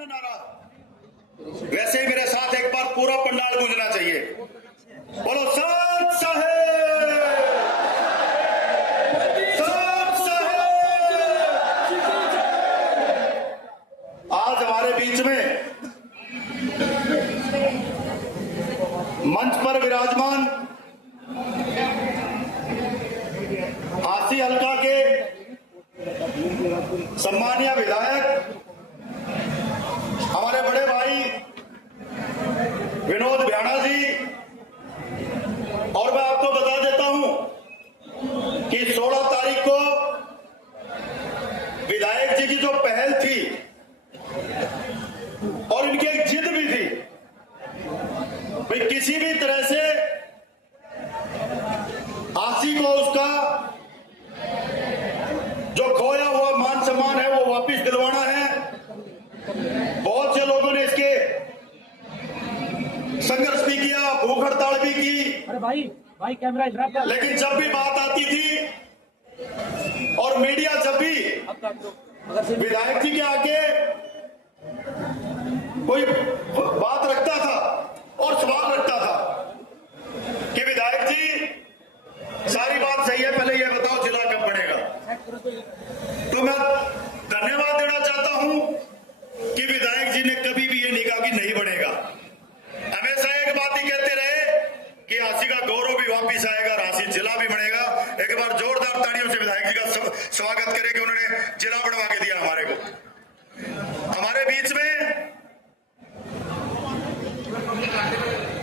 अपना नारा, वैसे ही मेरे साथ एक बार पूरा पंडाल गूंजना चाहिए। बोलो सत साहेब, सत साहेब। आज हमारे बीच में मंच पर विराजमान हांसी हलका के सम्मानीय विधायक हमारे बड़े भाई विनोद भ्याणा जी, और मैं आपको बता देता हूं कि 16 तारीख को विधायक जी की जो पहल थी और इनकी एक जिद भी थी, भाई किसी भी तरह से आसी को उसका जो खोया हुआ मान सम्मान है वो वापस दिलवाना है। बहुत से लोगों ने इसके संघर्ष भी किया, भूख हड़ताल भी की। अरे भाई कैमरा इधर, लेकिन जब भी बात आती थी और मीडिया जब भी विधायक जी के आगे कोई बात रखता था और सवाल रखता था कि विधायक जी सारी बात सही है, पहले ये बताओ जिला कब बढ़ेगा, तो मैं धन्यवाद देना चाहता हूं कि विधायक जी ने कभी भी ये नहीं कहा कि नहीं बढ़ेगा। हमेशा एक बात ही कहते रहे कि हांसी का गौरव भी वापिस आएगा और हांसी जिला भी बढ़ेगा। एक बार जोरदार तालियों से विधायक जी का स्वागत करें कि उन्होंने जिला बढ़वा के दिया हमारे को। हमारे बीच में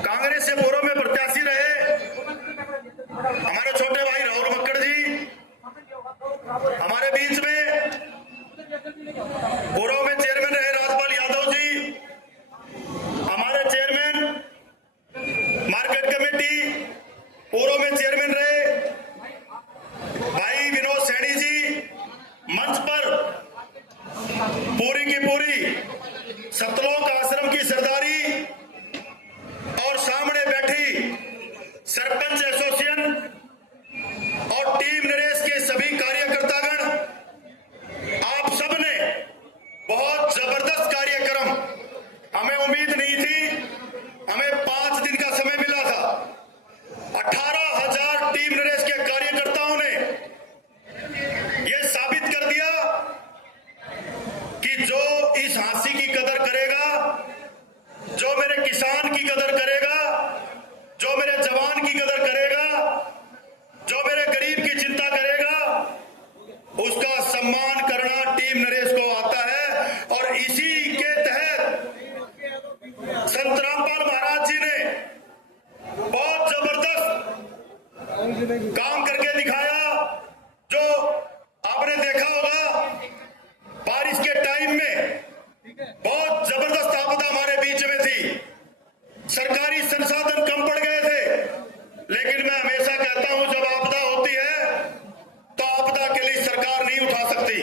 कांग्रेस से पूर्व में प्रत्याशी रहे हमारे छोटे भाई राहुल मक्कड़ जी, हमारे बीच में पूर्व में चेयरमैन रहे राजपाल यादव जी, हमारे चेयरमैन मार्केट कमेटी पूर्व में चेयरमैन रहे भाई विनोद सैनी जी, मंच पर पूरी की पूरी सतलोक आश्रम की सरदारी और सामने बैठी सरपंच एसोसिएशन और टीम नरेश के सभी कार्यकर्तागण, आप सबने बहुत जबरदस्त कार्यक्रम, हमें उम्मीद नहीं थी, हमें 5 दिन का समय मिला था। 18,000 टीम नरेश के कार्यकर्ताओं ने यह साबित कर दिया कि जो इस हांसी की कदर करेगा, जो मेरे किसान की कदर करेगा, जो मेरे जवान की कदर करेगा, जो मेरे गरीब की चिंता करेगा, उसका सम्मान करना टीम नरेश को आता है। और इसी के तहत संत रामपाल महाराज जी ने बहुत जबरदस्त काम करके दिखाया। जो आपने देखा होगा बारिश के टाइम में बहुत जबरदस्त आपदा हमारे बीच में थी, सरकारी संसाधन कम पड़ गए थे, लेकिन मैं हमेशा कहता हूं जब आपदा होती है तो आपदा के लिए सरकार नहीं उठा सकती।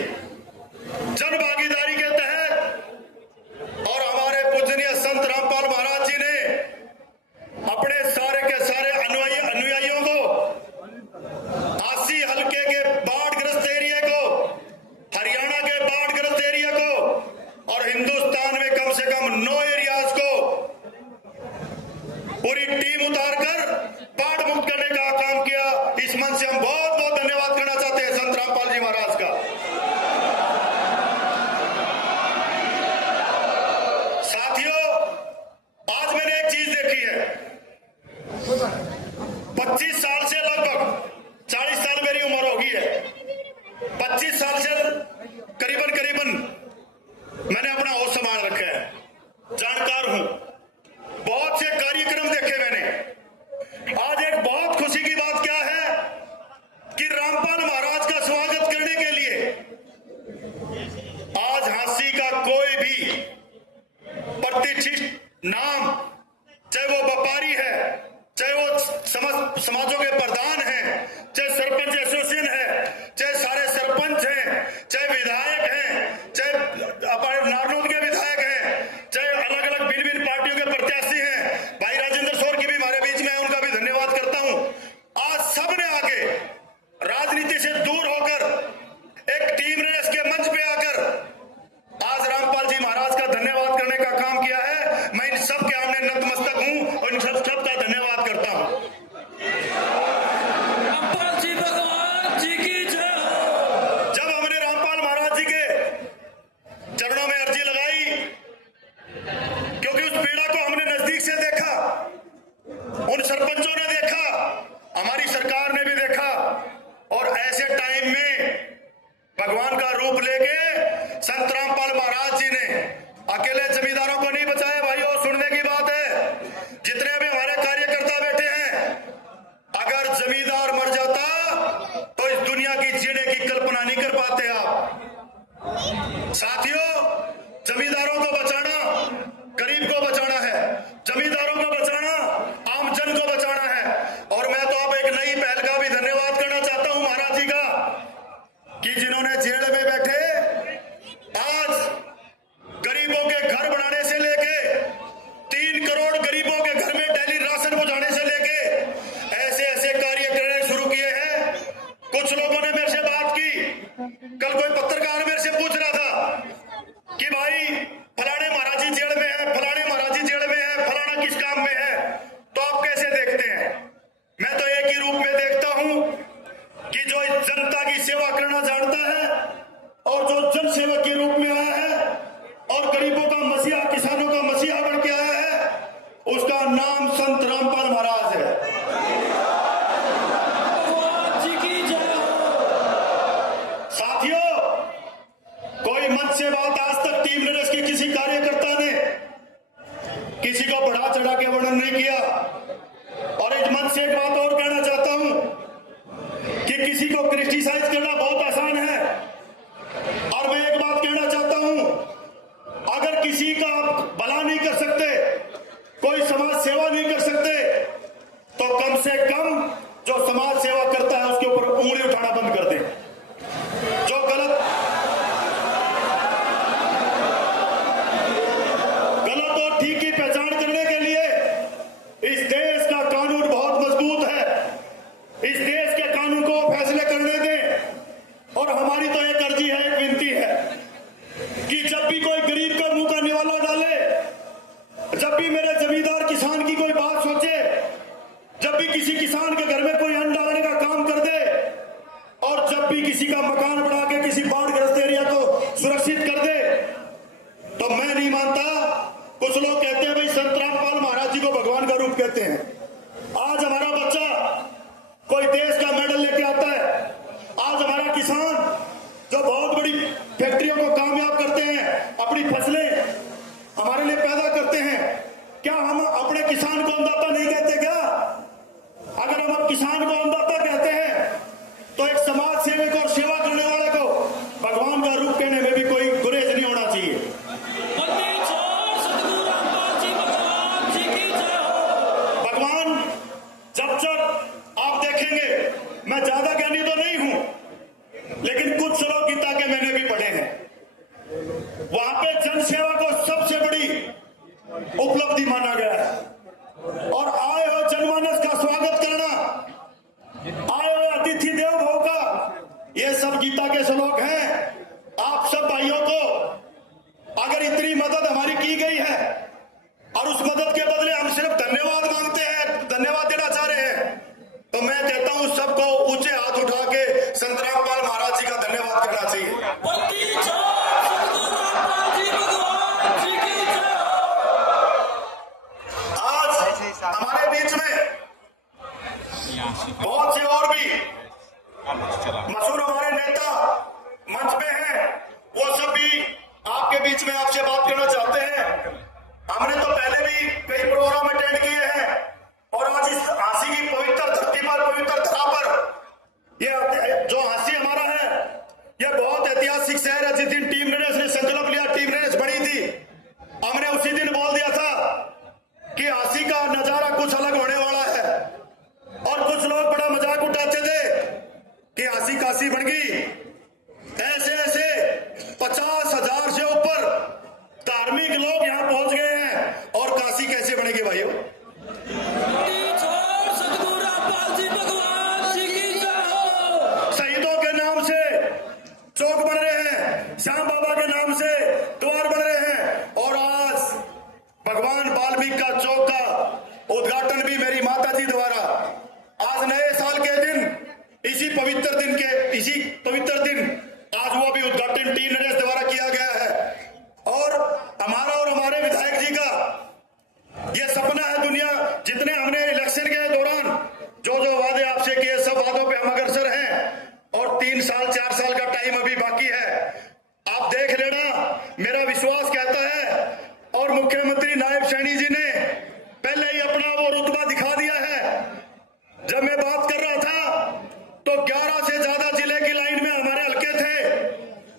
जन भागीदारी के तहत और हमारे पूजनीय संत रामपाल महाराज जी ने अपने सारे के सारे अनुयायियों को हांसी हलके के बाढ़ग्रस्त एरिया को, हरियाणा के बाढ़ग्रस्त एरिया को और हिंदुस्तान में कम से कम 9 एरियाज को पूरी टीम उतारकर बाढ़ मुक्त करने का काम किया। इस मंच से हम बहुत बहुत धन्यवाद करना चाहते हैं संत रामपाल जी महाराज का। साथियों, आज मैंने एक चीज देखी है, 25 साल से लगभग 40 साल मेरी उम्र होगी है, 25 साल से करीबन मैंने अपना होश संभाल रखा है, जानकार हूं, बहुत से कार्यक्रम देखे मैंने। आज एक बहुत खुशी की बात क्या है कि रामपाल महाराज का स्वागत करने के लिए आज हांसी का कोई भी प्रतिष्ठित नाम, चाहे वो व्यापारी है, चाहे वो समाजों के प्रधान हैं, चाहे सरपंच एसोसिएशन है, चाहे सारे सरपंच हैं, चाहे विधायक हैं, चाहे अपने नारनौल के विधायक हैं, चाहे अलग अलग भिन्न भिन्न पार्टियों के प्रत्याशी हैं, भाई राजेंद्र सोर की भी हमारे बीच में है, उनका भी धन्यवाद करता हूं। आज सबने आके राजनीति से दूर होकर एक टीम रेस के मंच पे आकर आज रामपाल जी महाराज का धन्यवाद अकेले जमींदारों को नहीं बचाया भाइयों, सुनने की बात है। जितने भी हमारे कार्यकर्ता बैठे हैं, अगर जमींदार मर जाता तो इस दुनिया की जीने की कल्पना नहीं कर पाते आप। साथियों, जमींदारों को बचाना गरीब को बचाना है, जमींदारों को बचाना आमजन को बचाना है। और मैं तो अब एक नई पहल का भी धन्यवाद करना चाहता हूं महाराज जी का, कि जिन्होंने जेल में बैठे आज गरीबों के घर बनाने से लेके 3 करोड़ गरीबों के घर में डेली राशन पहुंचाने से लेके ऐसे ऐसे कार्य करने शुरू किए हैं। कुछ लोगों ने मेरे से बात की, कल कोई पत्रकार मेरे से पूछ रहा था कि भाई फलाने महाराज जी जेल में है, फलाने महाराज जी जेल में है, फलाना किस काम में है, तो आप कैसे देखते हैं? मैं तो एक ही रूप में देखता हूं कि जो इस जनता की सेवा करना जानता है और जो जन सेवक के रूप में आया है और गरीबों का मसीहा, किसानों का मसीहा बन के आया है, उसका नाम संत रामपाल महाराज है। साथियों, कोई मंच से बात आज तक टीम नरेश के किसी कार्यकर्ता ने किसी को बढ़ा चढ़ा के वर्णन नहीं किया। और इस मंच से एक बात और कहना चाहता हूं कि किसी को क्रिटिसाइज करना बहुत आसान है। और मैं एक बात कहना चाहता हूं, अगर किसी का आप भला नहीं कर सकते, कोई समाज सेवा नहीं कर सकते, तो कम से कम जो समाज सेवा करता है उसके ऊपर उंगली उठाना बंद कर दें। जो गलत और ठीक की पहचान करने के लिए इस देश का कानून बहुत मजबूत है। इस देश के कानून को फैसले करने दें। और हमारी तो एक अर्जी है, एक विनती है कि जब भी कोई गरीब का मुंह का निवाला डाले, जब भी मेरे जमींदार किसान की कोई बात सोचे, जब भी किसी किसान के घर में कोई अन्न डालने का काम कर दे, और जब भी किसी का मकान बना के किसी बाढ़ग्रस्त एरिया को सुरक्षित कर दे, तो मैं नहीं मानता। कुछ लोग कहते हैं भाई संत रामपाल महाराज जी को भगवान का रूप कहते हैं। आज हमारा बच्चा कोई देश का मेडल लेके आता है, आज हमारा किसान जो बहुत बड़ी फैक्ट्रियों को कामयाब करते हैं, अपनी फसलें हमारे लिए पैदा करते हैं, क्या हम अपने किसान को अन्नदाता नहीं कहते क्या? अगर हम किसान को अन्नदाता कहते हैं तो एक समाज सेवक और सेवा करने वाले को भगवान का रूप कहने में भी कोई गुरेज नहीं होना चाहिए। भगवान जब तक आप देखेंगे, मैं ज्यादा ज्ञानी तो नहीं हूं, लेकिन कुछ श्लोक गीता के मैंने भी पढ़े हैं। वहां पे जन सेवा को सबसे बड़ी उपलब्धि माना गया है। और आए हो जनमानस का स्वागत करना, आए हो अतिथि देव भव का, ये सब गीता के श्लोक हैं। आप सब भाइयों को अगर इतनी मदद हमारी की गई है और उस मदद के बदले हम सिर्फ धन्यवाद मांगते हैं, धन्यवाद देना चाह रहे हैं, तो मैं कहता हूं सबको ऊंचे हाथ उठा के संत रामपाल महाराज जी का धन्यवाद करना चाहिए। हमारे बीच में बहुत से और भी मशहूर हमारे नेता मंच पे हैं, वो सब भी आपके बीच में आपसे बात करना चाहते हैं। हमने तो पहले भी कई प्रोग्राम अटेंड किए हैं और आज इस हांसी की पवित्र धरती पर, पवित्र धरा पर, ये जो हांसी हमारा है, ये बहुत ऐतिहासिक शहर है। जिस दिन टीम नरेश ने संकल्प लिया, टीम नरेश बनी थी, हमने उसी दिन बोल दिया था कि हांसी का नजारा कुछ अलग होने वाला है। और कुछ लोग बड़ा मजाक उठाते थे कि हांसी काशी बन गई। ऐसे ऐसे 50,000 से ऊपर धार्मिक लोग यहां पहुंच गए हैं। मुख्यमंत्री नायब सैनी जी ने पहले ही अपना वो रुतबा दिखा दिया है। जब मैं बात कर रहा था तो 11 से ज्यादा जिले की लाइन में हमारे हल्के थे,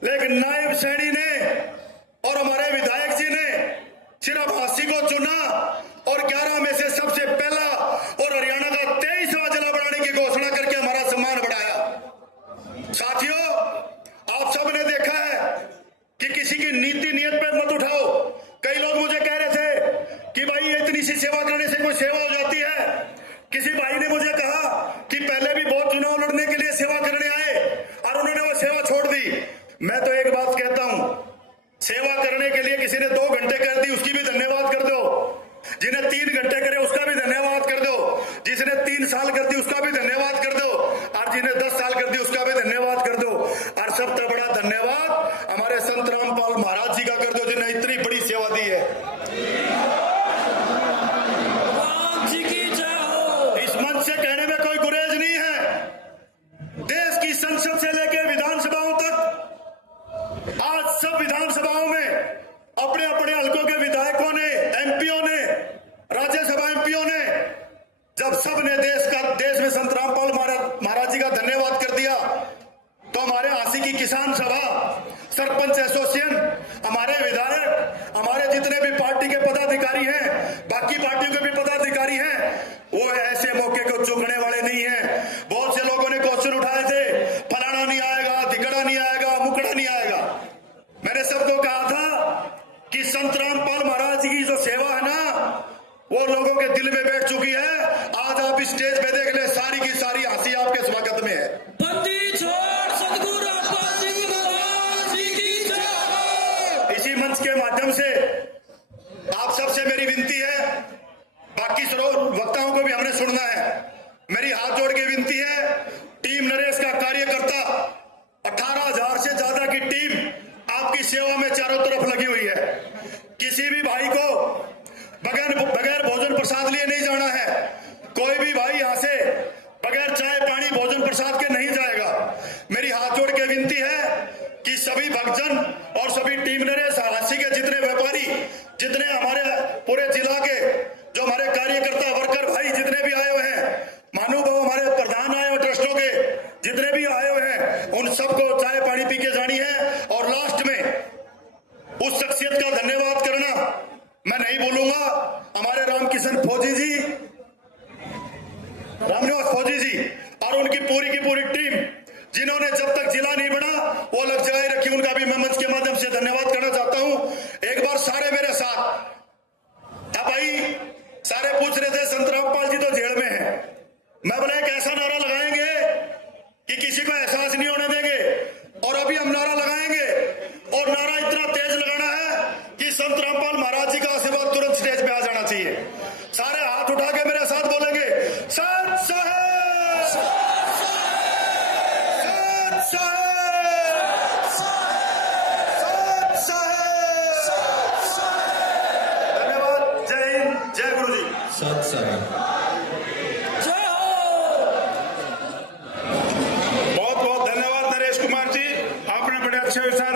लेकिन नायब सैनी ने और हमारे विधायक जी ने सिर्फ 80 को चुना और 11 में से सबसे पहला और हरियाणा का 23वां जिला बनाने की घोषणा करके हमारा सम्मान बढ़ाया। साथियों, आप सबने देखा है कि किसी की नीति नियत पे मत उठाओ। कई लोग मुझे कह रहे थे कि भाई इतनी सी सेवा करने से कोई सेवा हो जाती है। किसी भाई ने मुझे कहा कि पहले भी बहुत चुनाव लड़ने के लिए सेवा करने आए और उन्होंने वो सेवा छोड़ दी। मैं तो एक बात कहता हूं, सेवा करने के लिए किसी ने 2 घंटे कर दी, उसकी भी धन्यवाद कर दो। जिन्हें 3 घंटे करे उसका भी धन्यवाद कर दो। जिसने 3 साल कर दी उसका भी धन्यवाद कर दो, और जिन्हें 10 साल कर दी उसका भी धन्यवाद कर दो। और सबसे बड़ा धन्यवाद हमारे संत रामपाल महाराज जी का कर दो, जिन्हें इतनी बड़ी सेवा दी है। इस मंच से कहने में कोई गुरेज नहीं है। देश की संसद से लेकर विधानसभाओं तक आज सब विधानसभाओं में अपने अपने हलकों के विधायकों ने, एमपीओ ने, राज्यसभा एमपीओ ने, जब सबने देश में संत रामपाल महाराज जी का धन्यवाद कर दिया, तो हमारे हांसी की किसान सभा, सरपंच एसोसिएशन, हमारे विधायक, हमारे जितने भी पार्टी के पदाधिकारी हैं, बाकी पार्टियों के भी पदाधिकारी हैं, वो ऐसे मौके को चूकने वाले नहीं हैं। बहुत से लोगों ने क्वेश्चन उठाए थे, फलाना नहीं आएगा, धिकड़ा नहीं आएगा, मुकड़ा नहीं आएगा। मैंने सबको कहा था कि संत रामपाल महाराज जी की जो सेवा है ना, वो लोगों के दिल में बैठ चुकी है। आज आप इस स्टेज पे देख ले, सारी की सारी हंसी आपके स्वागत में है। इसी मंच के माध्यम से आप सबसे मेरी विनती है, बाकी वक्ताओं को भी हमने सुनना है, मेरी हाथ जोड़ के विनती है, टीम नरेश का कार्यकर्ता 18,000 से ज्यादा की टीम आपकी सेवा में चारों तरफ लगी हुई है। किसी भी भाई को बगैर भोजन प्रसाद लिए नहीं जाना है। कोई भी भाई यहां से बगैर चाय पानी भोजन प्रसाद के नहीं जाएगा। मेरी हाथ जोड़ के विनती है कि सभी भक्तजन और सभी टीम नरेश हांसी के जितने व्यापारी, जितने हमारे पूरे जिला के जो हमारे कार्यकर्ता वर्कर भाई जितने भी आए हुए हैं, महानुभाव हमारे प्रधान आए हुए ट्रस्टों के जितने भी आए हुए हैं, उन सबको चाय पानी पी के जानी है। और लास्ट में उस शख्सियत का धन्यवाद करना मैं नहीं भूलूंगा, हमारे रामकिशन फौजी जी, रामनिवास फौजी जी और उनकी पूरी की पूरी टीम, जिन्होंने जब तक जिला नहीं बना वो लग जगाई रखी, उनका भी मैं मंच के माध्यम से धन्यवाद करना चाहता हूं। एक बार सारे मेरे साथ। अब भाई सारे पूछ रहे थे संत रामपाल जी तो जेल में है, मैं बोला एक ऐसा नारा लगाएंगे कि किसी को एहसास नहीं होने देंगे। और अभी हम नारा लगाएंगे, और नारा इतना तेज लगाना है कि संत रामपाल महाराज जी का आशीर्वाद तुरंत स्टेज पे आ जाना चाहिए। सारे हाथ उठा के मेरे साथ बोलेंगे, सत साहेब, सत साहेब, सत साहेब। धन्यवाद। जय हिंद, जय गुरु जी। सत साहेब। बहुत बहुत धन्यवाद नरेश कुमार जी, आपने बड़े अच्छे विचार